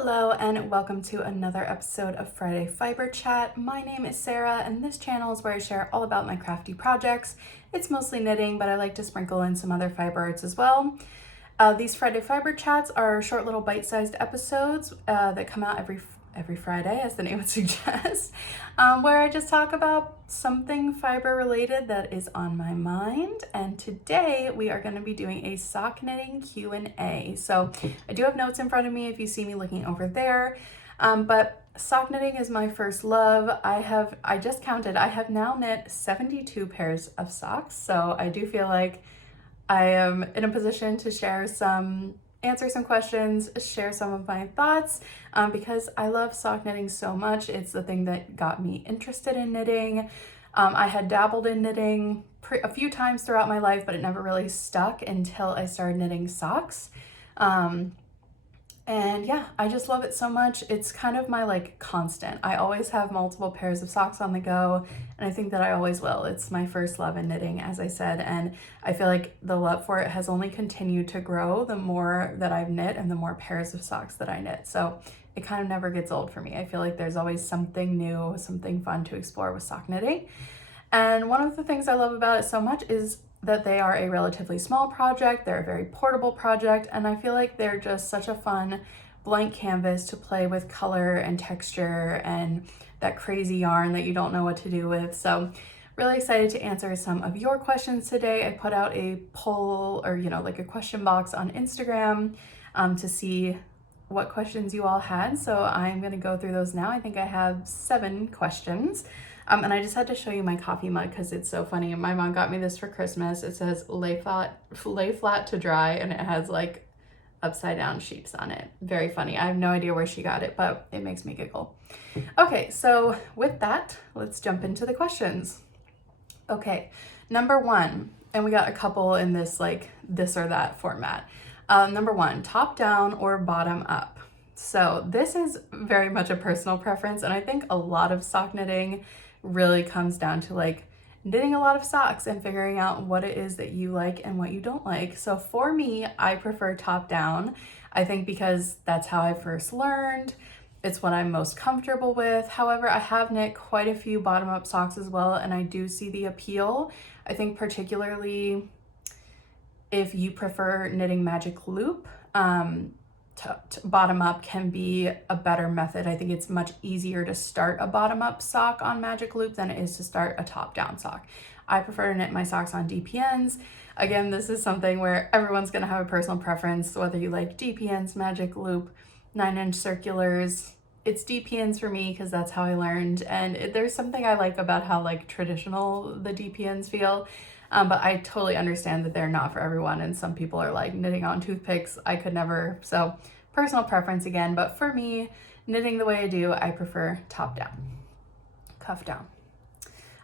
Hello and welcome to another episode of Friday Fiber Chat. My name is Sarah and this channel is where I share all about my crafty projects. It's mostly knitting, but I like to sprinkle in some other fiber arts as well. These Friday Fiber Chats are short little bite-sized episodes that come out every Friday, as the name would suggest, where I just talk about something fiber related that is on my mind. And today we are going to be doing a sock knitting Q&A. So I do have notes in front of me if you see me looking over there, but sock knitting is my first love. I just counted, I have now knit 72 pairs of socks. So I do feel like I am in a position to answer some questions, share some of my thoughts, because I love sock knitting so much. It's the thing that got me interested in knitting. I had dabbled in knitting a few times throughout my life, but it never really stuck until I started knitting socks. And yeah, I just love it so much. It's kind of my constant. I always have multiple pairs of socks on the go, and I think that I always will. It's my first love in knitting, as I said, and I feel like the love for it has only continued to grow the more that I've knit and the more pairs of socks that I knit. So it kind of never gets old for me. I feel like there's always something new, something fun to explore with sock knitting. And one of the things I love about it so much is that they are a relatively small project, they're a very portable project, and I feel like they're just such a fun blank canvas to play with color and texture and that crazy yarn that you don't know what to do with. So really excited to answer some of your questions today. I put out a poll or a question box on Instagram to see what questions you all had. So I'm going to go through those now. I think I have 7 questions. And I just had to show you my coffee mug because it's so funny. My mom got me this for Christmas. It says lay flat to dry, and it has upside down sheeps on it. Very funny. I have no idea where she got it, but it makes me giggle. Okay, so with that, let's jump into the questions. Okay, number 1, and we got a couple in this this or that format. Number 1, top down or bottom up. So this is very much a personal preference, and I think a lot of sock knitting really comes down to knitting a lot of socks and figuring out what it is that you like and what you don't like. So for me, I prefer top down. I think because that's how I first learned. It's what I'm most comfortable with. However, I have knit quite a few bottom up socks as well, and I do see the appeal. I think particularly if you prefer knitting magic loop, bottom up can be a better method. I think it's much easier to start a bottom up sock on magic loop than it is to start a top down sock. I prefer to knit my socks on DPNs. Again, this is something where everyone's going to have a personal preference, whether you like DPNs, magic loop, 9-inch circulars. It's DPNs for me because that's how I learned, and there's something I like about how traditional the DPNs feel. But I totally understand that they're not for everyone, and some people are knitting on toothpicks. I could never, so personal preference again, but for me, knitting the way I do, I prefer top down, cuff down.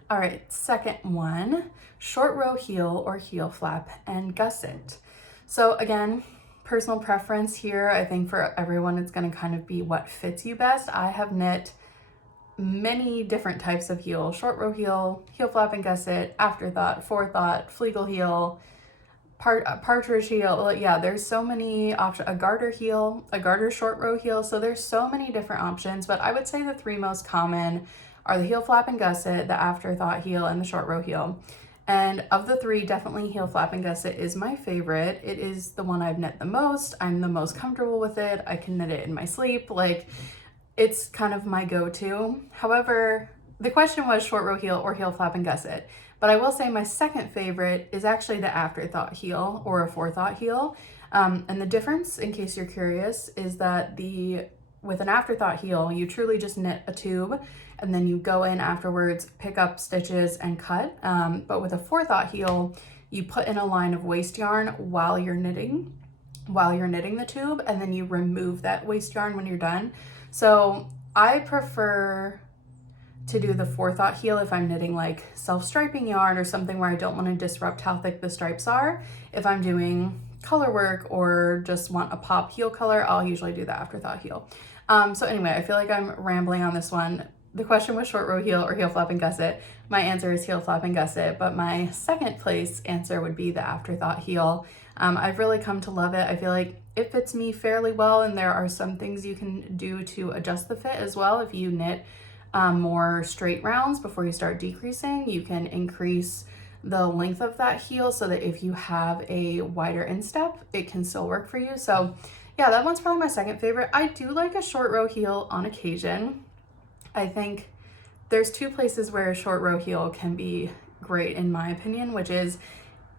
All right, second one, short row heel or heel flap and gusset. So again, personal preference here. I think for everyone, it's gonna kind of be what fits you best. I have knit many different types of heel: short row heel, heel flap and gusset, afterthought, forethought, fleagle heel, partridge heel. Yeah, there's so many options. A garter heel, a garter short row heel. So there's so many different options, but I would say the 3 most common are the heel flap and gusset, the afterthought heel, and the short row heel. And of the 3, definitely heel flap and gusset is my favorite. It is the one I've knit the most. I'm the most comfortable with it. I can knit it in my sleep. It's kind of my go-to. However, the question was short row heel or heel flap and gusset, but I will say my second favorite is actually the afterthought heel or a forethought heel. And the difference, in case you're curious, is that with an afterthought heel, you truly just knit a tube and then you go in afterwards, pick up stitches and cut. But with a forethought heel, you put in a line of waste yarn while you're knitting the tube, and then you remove that waste yarn when you're done. So I prefer to do the forethought heel if I'm knitting self-striping yarn or something where I don't want to disrupt how thick the stripes are. If I'm doing color work or just want a pop heel color, I'll usually do the afterthought heel. So anyway, I feel like I'm rambling on this one. The question was short row heel or heel flap and gusset. My answer is heel flap and gusset, but my second place answer would be the afterthought heel. I've really come to love it. I feel like it fits me fairly well, and there are some things you can do to adjust the fit as well. If you knit more straight rounds before you start decreasing, you can increase the length of that heel so that if you have a wider instep, it can still work for you. So yeah, that one's probably my second favorite. I do like a short row heel on occasion. I think there's two places where a short row heel can be great in my opinion, which is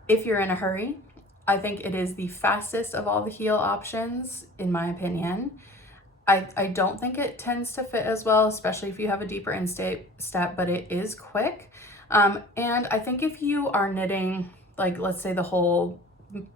if you're in a hurry. I think it is the fastest of all the heel options in my opinion. I don't think it tends to fit as well, especially if you have a deeper instep, but it is quick. And I think if you are knitting, like let's say the whole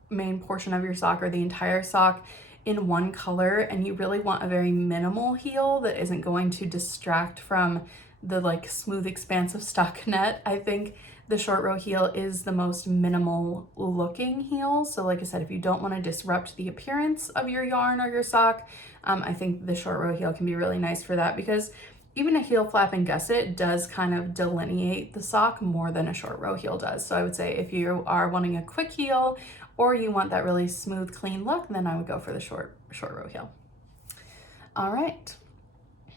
main portion of your sock or the entire sock in one color, and you really want a very minimal heel that isn't going to distract from the like smooth expanse of stockinette, I think the short row heel is the most minimal looking heel. So like I said, if you don't want to disrupt the appearance of your yarn or your sock, I think the short row heel can be really nice for that, because even a heel flap and gusset does kind of delineate the sock more than a short row heel does. So I would say if you are wanting a quick heel or you want that really smooth, clean look, then I would go for the short row heel. All right,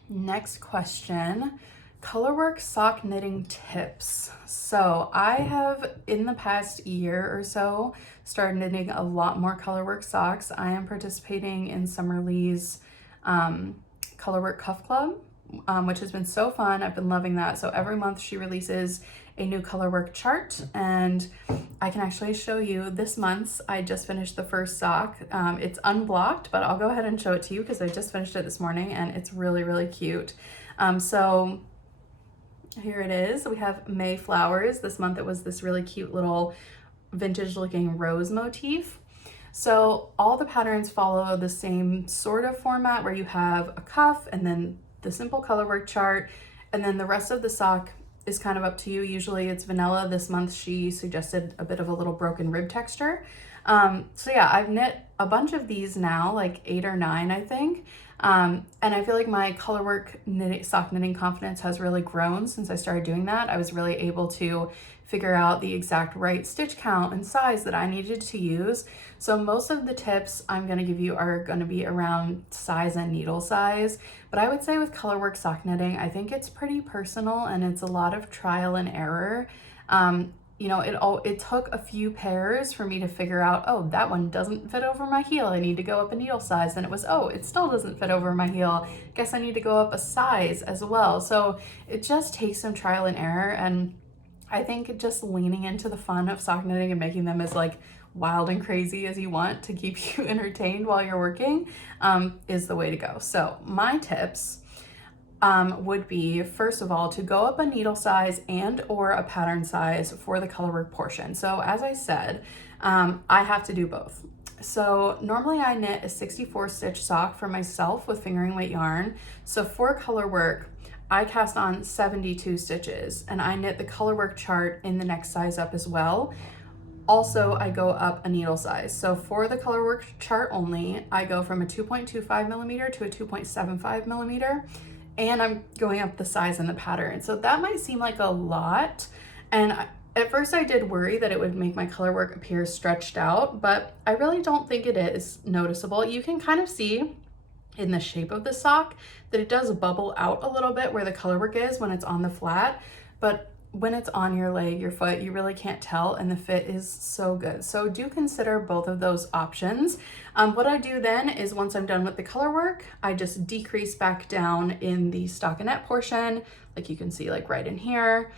next question. Colorwork sock knitting tips. So I have in the past year or so started knitting a lot more Colorwork socks. I am participating in Summer Lee's Colorwork Cuff Club, which has been so fun. I've been loving that. So every month she releases a new Colorwork chart, and I can actually show you this month's. I just finished the first sock. It's unblocked, but I'll go ahead and show it to you because I just finished it this morning and it's really, really cute. So here it is. We have May flowers. This month it was this really cute little vintage looking rose motif. So all the patterns follow the same sort of format where you have a cuff and then the simple Colorwork chart, and then the rest of the sock is kind of up to you. Usually it's vanilla. This month she suggested a bit of a little broken rib texture. So yeah, I've knit a bunch of these now, like 8 or 9, I think. And I feel like my Colorwork sock knitting confidence has really grown since I started doing that. I was really able to figure out the exact right stitch count and size that I needed to use. So most of the tips I'm going to give you are going to be around size and needle size. But I would say with Colorwork sock knitting, I think it's pretty personal and it's a lot of trial and error. You know, it took a few pairs for me to figure out, oh, that one doesn't fit over my heel. I need to go up a needle size. And it was, oh, it still doesn't fit over my heel. Guess I need to go up a size as well. So it just takes some trial and error. And I think just leaning into the fun of sock knitting and making them as like wild and crazy as you want to keep you entertained while you're working is the way to go. So my tips would be, first of all, to go up a needle size and or a pattern size for the Colorwork portion. So as I said, I have to do both. So normally I knit a 64 stitch sock for myself with fingering weight yarn. So for Colorwork, I cast on 72 stitches and I knit the Colorwork chart in the next size up as well. Also, I go up a needle size. So for the Colorwork chart only, I go from a 2.25 millimeter to a 2.75 millimeter. And I'm going up the size and the pattern. So that might seem like a lot. And at first I did worry that it would make my Colorwork appear stretched out, but I really don't think it is noticeable. You can kind of see in the shape of the sock that it does bubble out a little bit where the Colorwork is when it's on the flat, but when it's on your leg, your foot, you really can't tell, and the fit is so good. So do consider both of those options. What I do then is once I'm done with the Colorwork, I just decrease back down in the stockinette portion, like you can see like right in here,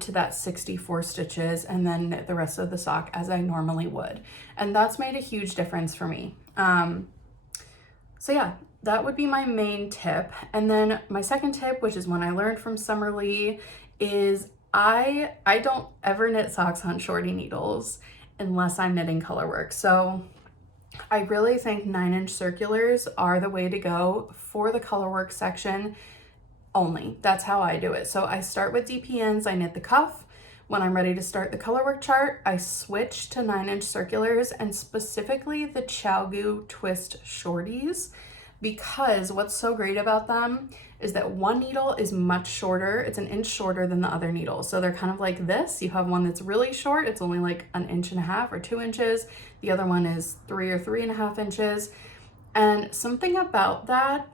to that 64 stitches, and then knit the rest of the sock as I normally would. And that's made a huge difference for me. So yeah, that would be my main tip. And then my second tip, which is one I learned from Summer Lee, is I don't ever knit socks on shorty needles unless I'm knitting Colorwork. So I really think 9-inch circulars are the way to go for the Colorwork section only. That's how I do it. So I start with DPNs, I knit the cuff. When I'm ready to start the Colorwork chart, I switch to 9-inch circulars, and specifically the ChowGoo twist shorties. because what's so great about them is that one needle is much shorter. It's an inch shorter than the other needle. So they're kind of like this. You have one that's really short. It's only like 1.5 or 2 inches. The other one is 3 or 3.5 inches. And something about that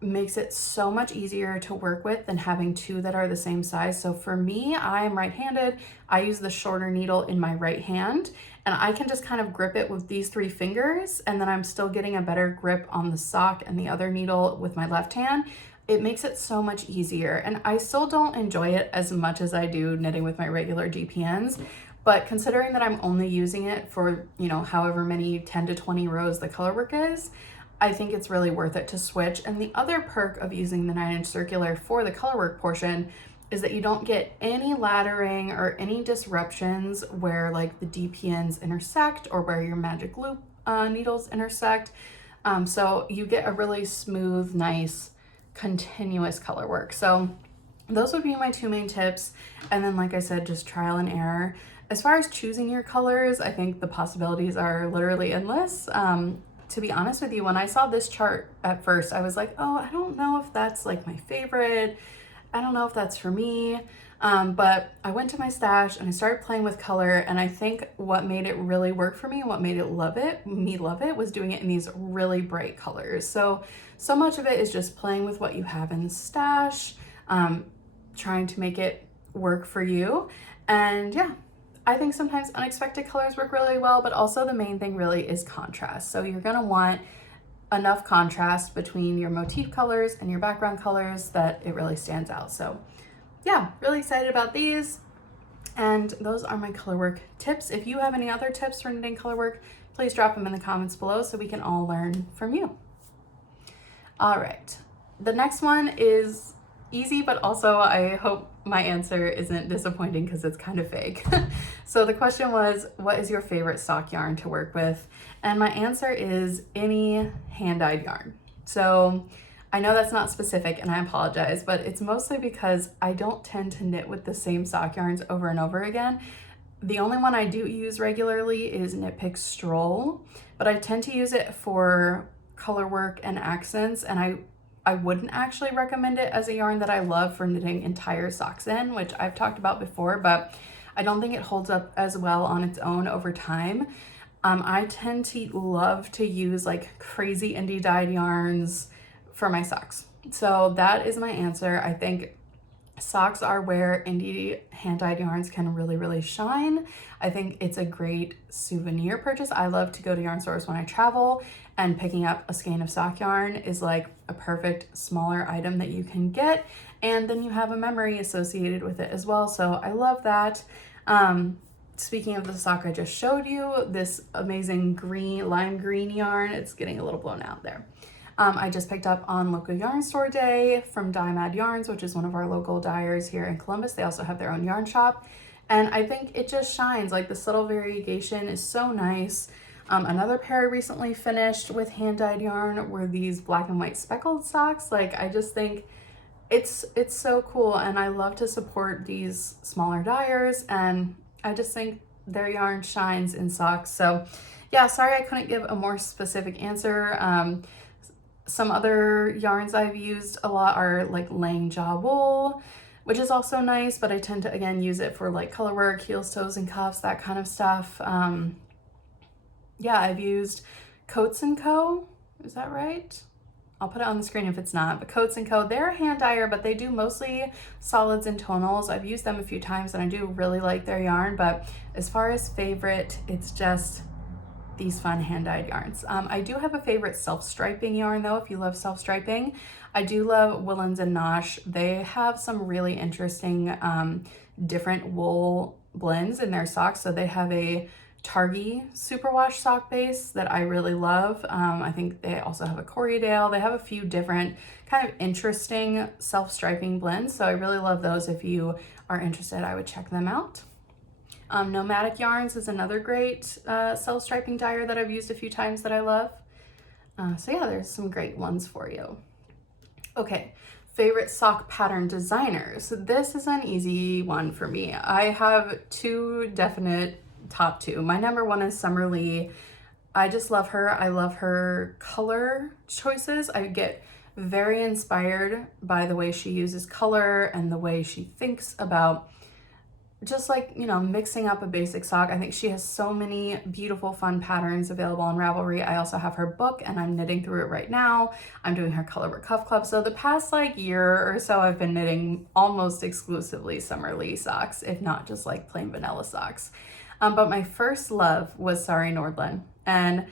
makes it so much easier to work with than having two that are the same size. So for me, I am right-handed. I use the shorter needle in my right hand, and I can just kind of grip it with these 3 fingers, and then I'm still getting a better grip on the sock and the other needle with my left hand. It makes it so much easier, and I still don't enjoy it as much as I do knitting with my regular DPNs. But considering that I'm only using it for, you know, however many 10 to 20 rows the Colorwork is, I think it's really worth it to switch. And the other perk of using the 9-inch circular for the Colorwork portion is that you don't get any laddering or any disruptions where like the DPNs intersect or where your magic loop needles intersect. So you get a really smooth, nice, continuous Colorwork. So those would be my 2 main tips. And then, like I said, just trial and error. As far as choosing your colors, I think the possibilities are literally endless. To be honest with you, when I saw this chart at first, I was like, oh, I don't know if that's like my favorite. I don't know if that's for me. But I went to my stash and I started playing with color. And I think what made it really work for me, what made it love it, was doing it in these really bright colors. So much of it is just playing with what you have in the stash, trying to make it work for you. And yeah, I think sometimes unexpected colors work really well, but also the main thing really is contrast. So you're gonna want enough contrast between your motif colors and your background colors that it really stands out. So yeah, really excited about these. And those are my Colorwork tips. If you have any other tips for knitting Colorwork, please drop them in the comments below so we can all learn from you. All right, the next one is easy, but also I hope my answer isn't disappointing because it's kind of vague. So the question was, what is your favorite sock yarn to work with? And my answer is any hand-dyed yarn. So I know that's not specific and I apologize, but it's mostly because I don't tend to knit with the same sock yarns over and over again. The only one I do use regularly is Knit Pick Stroll, but I tend to use it for Colorwork and accents, and I wouldn't actually recommend it as a yarn that I love for knitting entire socks in, which I've talked about before, but I don't think it holds up as well on its own over time. I tend to love to use like crazy indie dyed yarns for my socks. So that is my answer. I think socks are where indie hand-dyed yarns can really, really shine. I think it's a great souvenir purchase. I love to go to yarn stores when I travel, and picking up a skein of sock yarn is like a perfect smaller item that you can get, and then you have a memory associated with it as well. So I love that. Speaking of the sock I just showed you, this amazing green, lime green yarn, it's getting a little blown out there. I just picked up on Local Yarn Store Day from Dye Mad Yarns, which is one of our local dyers here in Columbus. They also have their own yarn shop, and I think it just shines. Like the subtle variegation is so nice. Another pair I recently finished with hand-dyed yarn were these black and white speckled socks. Like I just think it's so cool, and I love to support these smaller dyers, and I just think their yarn shines in socks. So yeah, sorry I couldn't give a more specific answer. Some other yarns I've used a lot are like Lang Jaw wool, which is also nice, but I tend to, again, use it for like Colorwork, heels, toes, and cuffs, that kind of stuff. Yeah, I've used Coats & Co. Is that right? I'll put it on the screen if it's not, but Coats & Co., they're a hand dyer, but they do mostly solids and tonals. I've used them a few times and I do really like their yarn, but as far as favorite, it's just these fun hand-dyed yarns. I do have a favorite self-striping yarn though, if you love self-striping. I do love Woolens and Nosh. They have some really interesting different wool blends in their socks. So they have a Targhee superwash sock base that I really love. I think they also have a Corriedale. They have a few different kind of interesting self-striping blends. So I really love those. If you are interested, I would check them out. Nomadic Yarns is another great self-striping dyer that I've used a few times that I love. So yeah, there's some great ones for you. Okay, favorite sock pattern designers. This is an easy one for me. I have two definite top two. My number one is Summer Lee. I just love her. I love her color choices. I get very inspired by the way she uses color and the way she thinks about just like, you know, mixing up a basic sock. I think she has so many beautiful, fun patterns available on Ravelry. I also have her book and I'm knitting through it right now. I'm doing her Colorwork Cuff Club. So the past like year or so, I've been knitting almost exclusively Summerlee socks, if not just like plain vanilla socks. But my first love was Sari Nordlund. And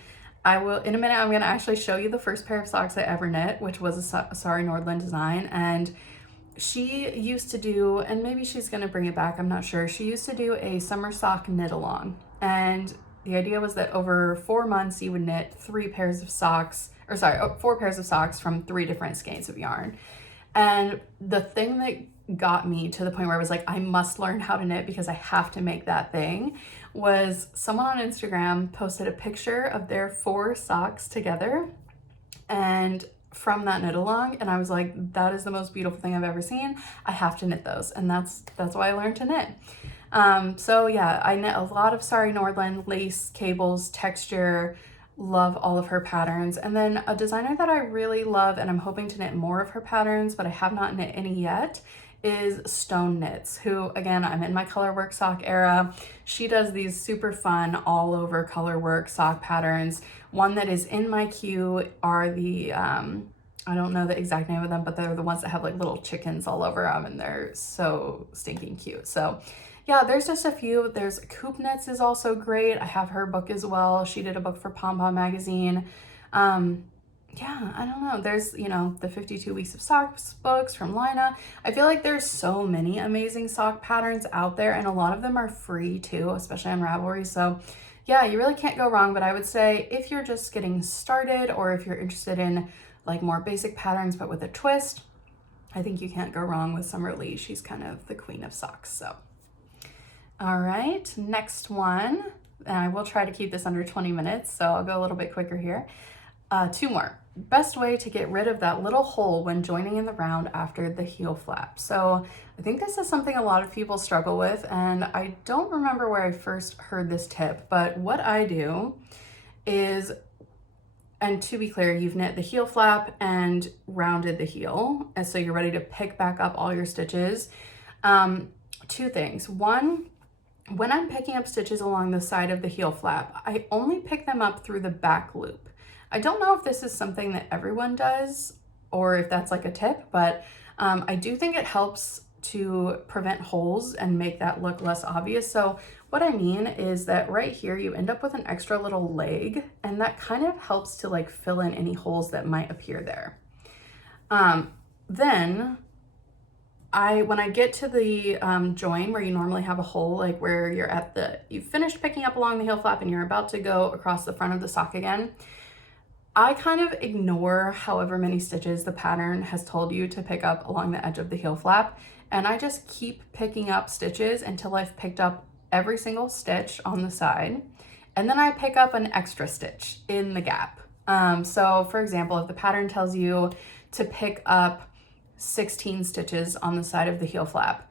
I will, in a minute, I'm gonna actually show you the first pair of socks I ever knit, which was a Sari Nordlund design. And she used to do, and maybe she's gonna bring it back, I'm not sure. She used to do a summer sock knit along. And the idea was that over 4 months, you would knit 4 pairs of socks from 3 different skeins of yarn. And the thing that got me to the point where I was like, I must learn how to knit because I have to make that thing, was someone on Instagram posted a picture of their 4 socks together and from that knit along, and I was like, that is the most beautiful thing I've ever seen. I have to knit those, and that's why I learned to knit. So yeah, I knit a lot of Sari Nordlund, lace, cables, texture, love all of her patterns. And then a designer that I really love, and I'm hoping to knit more of her patterns, but I have not knit any yet, is Stone Knits, who, again, I'm in my Colorwork sock era. She does these super fun all over Colorwork sock patterns. One that is in my queue are the, I don't know the exact name of them, but they're the ones that have like little chickens all over them, and they're so stinking cute. So yeah, there's just a few. There's Coop Knits is also great. I have her book as well. She did a book for Pom Pom magazine. Yeah, I don't know. There's, you know, the 52 Weeks of Socks books from Lina. I feel like there's so many amazing sock patterns out there, and a lot of them are free too, especially on Ravelry. So yeah, you really can't go wrong. But I would say if you're just getting started, or if you're interested in like more basic patterns but with a twist, I think you can't go wrong with Summerlee. She's kind of the queen of socks. So all right, next one, and I will try to keep this under 20 minutes, so I'll go a little bit quicker here. 2 more. Best way to get rid of that little hole when joining in the round after the heel flap. So I think this is something a lot of people struggle with, and I don't remember where I first heard this tip, but what I do is, and to be clear, you've knit the heel flap and rounded the heel, and so you're ready to pick back up all your stitches. 2 things. One, when I'm picking up stitches along the side of the heel flap, I only pick them up through the back loop. I don't know if this is something that everyone does or if that's like a tip, but I do think it helps to prevent holes and make that look less obvious. So what I mean is that right here, you end up with an extra little leg, and that kind of helps to like fill in any holes that might appear there. Then when I get to the join where you normally have a hole, like where you're you've finished picking up along the heel flap and you're about to go across the front of the sock again, I kind of ignore however many stitches the pattern has told you to pick up along the edge of the heel flap, and I just keep picking up stitches until I've picked up every single stitch on the side, and then I pick up an extra stitch in the gap. So for example, if the pattern tells you to pick up 16 stitches on the side of the heel flap,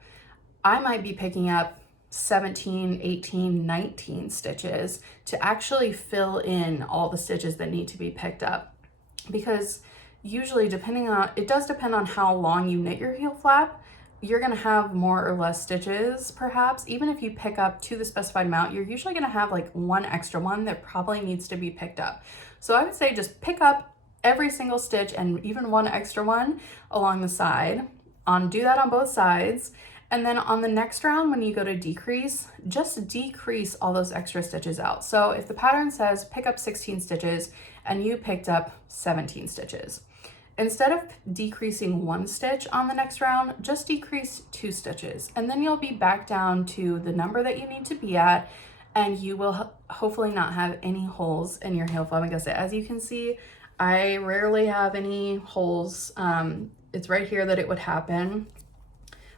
I might be picking up 17, 18, 19 stitches to actually fill in all the stitches that need to be picked up. Because usually it does depend on how long you knit your heel flap, you're gonna have more or less stitches perhaps. Even if you pick up to the specified amount, you're usually gonna have like one extra one that probably needs to be picked up. So I would say just pick up every single stitch and even one extra one along the side. Do that on both sides. And then on the next round, when you go to decrease, just decrease all those extra stitches out. So if the pattern says pick up 16 stitches and you picked up 17 stitches, instead of decreasing 1 stitch on the next round, just decrease 2 stitches. And then you'll be back down to the number that you need to be at, and you will hopefully not have any holes in your heel flap. Like I said, as you can see, I rarely have any holes. It's right here that it would happen.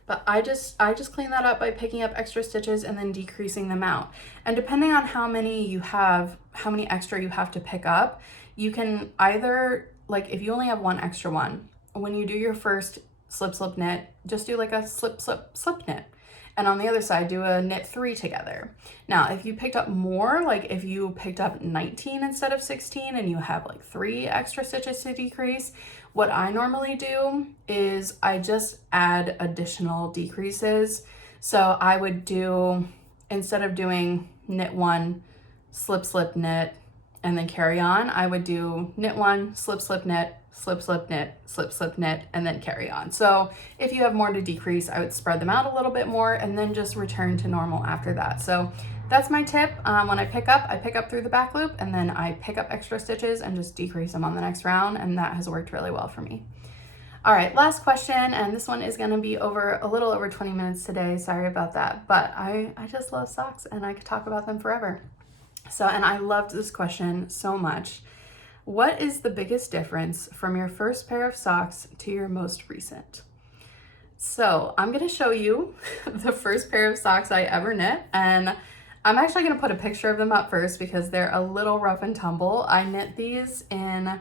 But I just clean that up by picking up extra stitches and then decreasing them out. And depending on how many extra you have to pick up, you can either, like if you only have 1 extra one, when you do your first slip, slip knit, just do like a slip, slip, slip knit. and on the other side do a knit 3 together. Now, if you picked up more, like if you picked up 19 instead of 16 and you have like 3 extra stitches to decrease, what I normally do is I just add additional decreases. So I would do, instead of doing knit 1, slip, slip, knit, and then carry on, I would do knit 1, slip, slip, knit, slip, slip, knit, slip, slip, knit, and then carry on. So if you have more to decrease, I would spread them out a little bit more and then just return to normal after that. So that's my tip. When I pick up through the back loop, and then I pick up extra stitches and just decrease them on the next round, and that has worked really well for me. All right, last question, and this one is gonna be a little over 20 minutes today. Sorry about that, but I just love socks and I could talk about them forever. So, and I loved this question so much. What is the biggest difference from your first pair of socks to your most recent? So I'm gonna show you the first pair of socks I ever knit, and I'm actually gonna put a picture of them up first because they're a little rough and tumble. I knit these in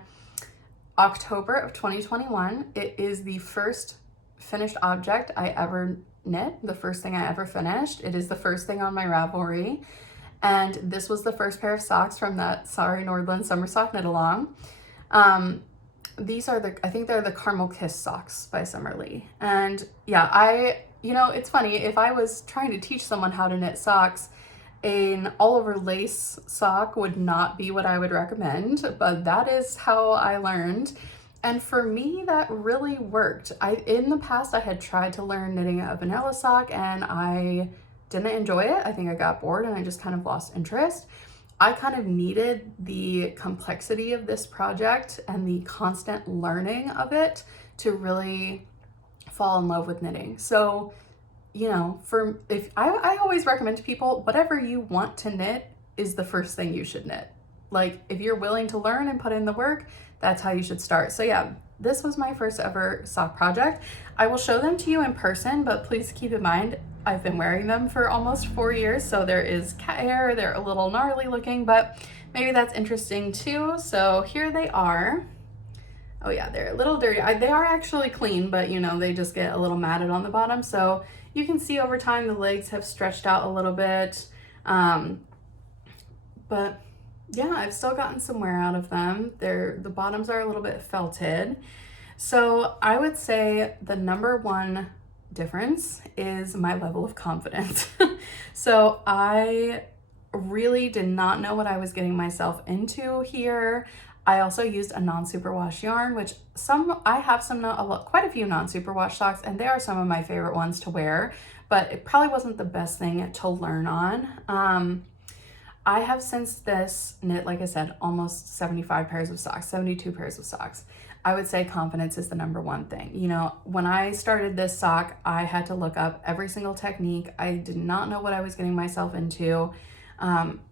October of 2021. It is the first finished object I ever knit, the first thing I ever finished. It is the first thing on my Ravelry. And this was the first pair of socks from that Sorry Nordland Summer Sock Knit Along. These are I think they're the Caramel Kiss socks by Summer Lee. And yeah, it's funny, if I was trying to teach someone how to knit socks, an all over lace sock would not be what I would recommend, but that is how I learned. And for me, that really worked. In the past, I had tried to learn knitting a vanilla sock and I didn't enjoy it. I think I got bored and I just kind of lost interest. I kind of needed the complexity of this project and the constant learning of it to really fall in love with knitting. So, I always recommend to people, whatever you want to knit is the first thing you should knit. Like, if you're willing to learn and put in the work, that's how you should start. So yeah, this was my first ever sock project. I will show them to you in person, but please keep in mind, I've been wearing them for almost 4 years, so there is cat hair, they're a little gnarly looking, but maybe that's interesting too. So here they are. Oh yeah, they're a little dirty. They are actually clean, but they just get a little matted on the bottom. So you can see over time the legs have stretched out a little bit. But yeah, I've still gotten some wear out of them. The bottoms are a little bit felted. So I would say the number one difference is my level of confidence. So I really did not know what I was getting myself into here. I also used a non-superwash yarn, which I have quite a few non-superwash socks, and they are some of my favorite ones to wear, but it probably wasn't the best thing to learn on. I have since this knit, like I said, almost 75 pairs of socks, 72 pairs of socks. I would say confidence is the number one thing. When I started this sock, I had to look up every single technique. I did not know what I was getting myself into,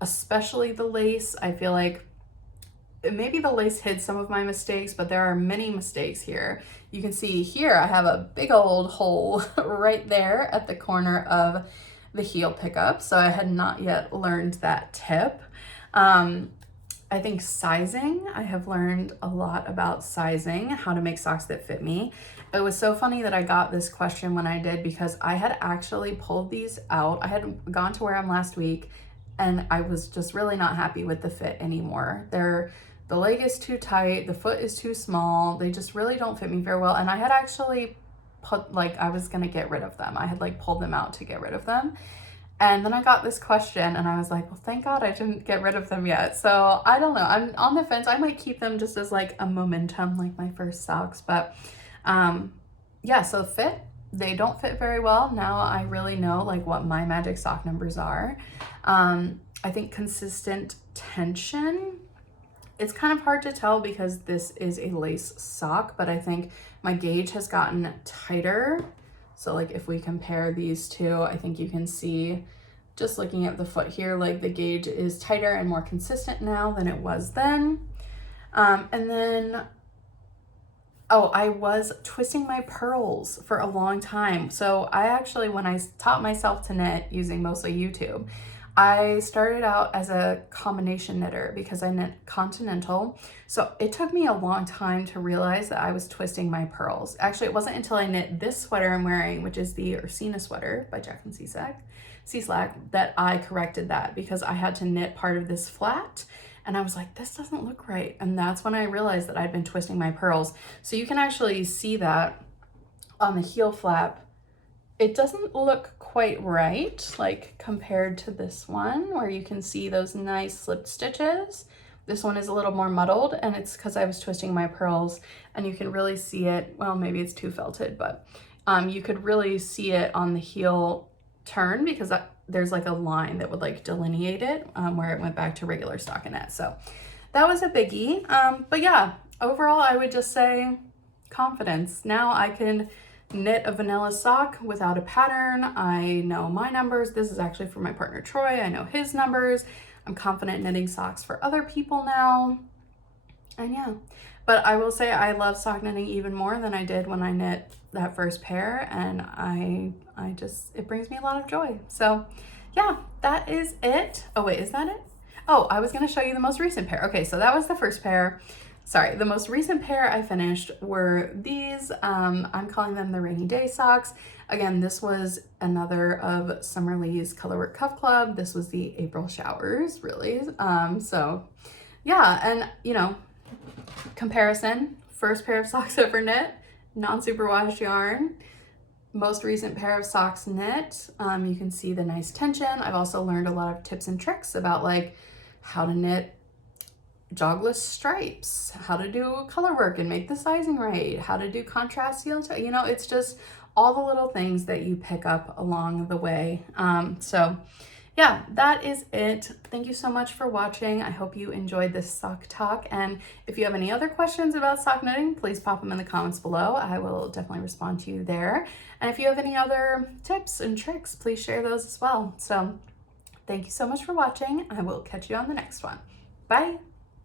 especially the lace. I feel like maybe the lace hid some of my mistakes, but there are many mistakes here. You can see here, I have a big old hole right there at the corner of the heel pickup. So I had not yet learned that tip. I think sizing, I have learned a lot about sizing, how to make socks that fit me. It was so funny that I got this question when I did, because I had actually pulled these out. I had gone to wear them last week and I was just really not happy with the fit anymore. The leg is too tight, the foot is too small. They just really don't fit me very well. And I had actually I was gonna get rid of them. I had pulled them out to get rid of them. And then I got this question and I was like, well, thank God I didn't get rid of them yet. So I don't know, I'm on the fence. I might keep them just as a momentum, like my first socks. But yeah, so fit, they don't fit very well. Now I really know what my magic sock numbers are. I think consistent tension, it's kind of hard to tell because this is a lace sock, but I think my gauge has gotten tighter. So if we compare these two, I think you can see, just looking at the foot here, the gauge is tighter and more consistent now than it was then. And then, I was twisting my pearls for a long time. So I actually, when I taught myself to knit using mostly YouTube, I started out as a combination knitter because I knit continental. So it took me a long time to realize that I was twisting my pearls. Actually, it wasn't until I knit this sweater I'm wearing, which is the Ursina sweater by Jacqueline Cieslak, that I corrected that, because I had to knit part of this flat and I was like, this doesn't look right. And that's when I realized that I'd been twisting my pearls. So you can actually see that on the heel flap. It doesn't look quite right, like compared to this one where you can see those nice slipped stitches. This one is a little more muddled, and it's because I was twisting my pearls, and you can really see it. Well, maybe it's too felted, but you could really see it on the heel turn, because there's like a line that would like delineate it where it went back to regular stockinette. So that was a biggie. But yeah, overall, I would just say confidence. Now I can knit a vanilla sock without a pattern. I know my numbers. This is actually for my partner Troy. I know his numbers. I'm confident knitting socks for other people now. And yeah, but I will say I love sock knitting even more than I did when I knit that first pair, and it brings me a lot of joy. So yeah, that is it. Oh wait, is that it? Oh, I was gonna show you the most recent pair. Okay, so that was the first pair. Sorry, the most recent pair I finished were these. I'm calling them the rainy day socks. Again, this was another of Summer Lee's Colorwork Cuff Club. This was the April showers, really. So yeah, and you know, comparison, first pair of socks ever knit, non-superwash yarn. Most recent pair of socks knit. You can see the nice tension. I've also learned a lot of tips and tricks about like how to knit jogless stripes, how to do color work and make the sizing right, how to do contrast heel toe. You know, it's just all the little things that you pick up along the way. So yeah, that is it. Thank you so much for watching. I hope you enjoyed this sock talk. And if you have any other questions about sock knitting, please pop them in the comments below. I will definitely respond to you there. And if you have any other tips and tricks, please share those as well. So thank you so much for watching. I will catch you on the next one. Bye.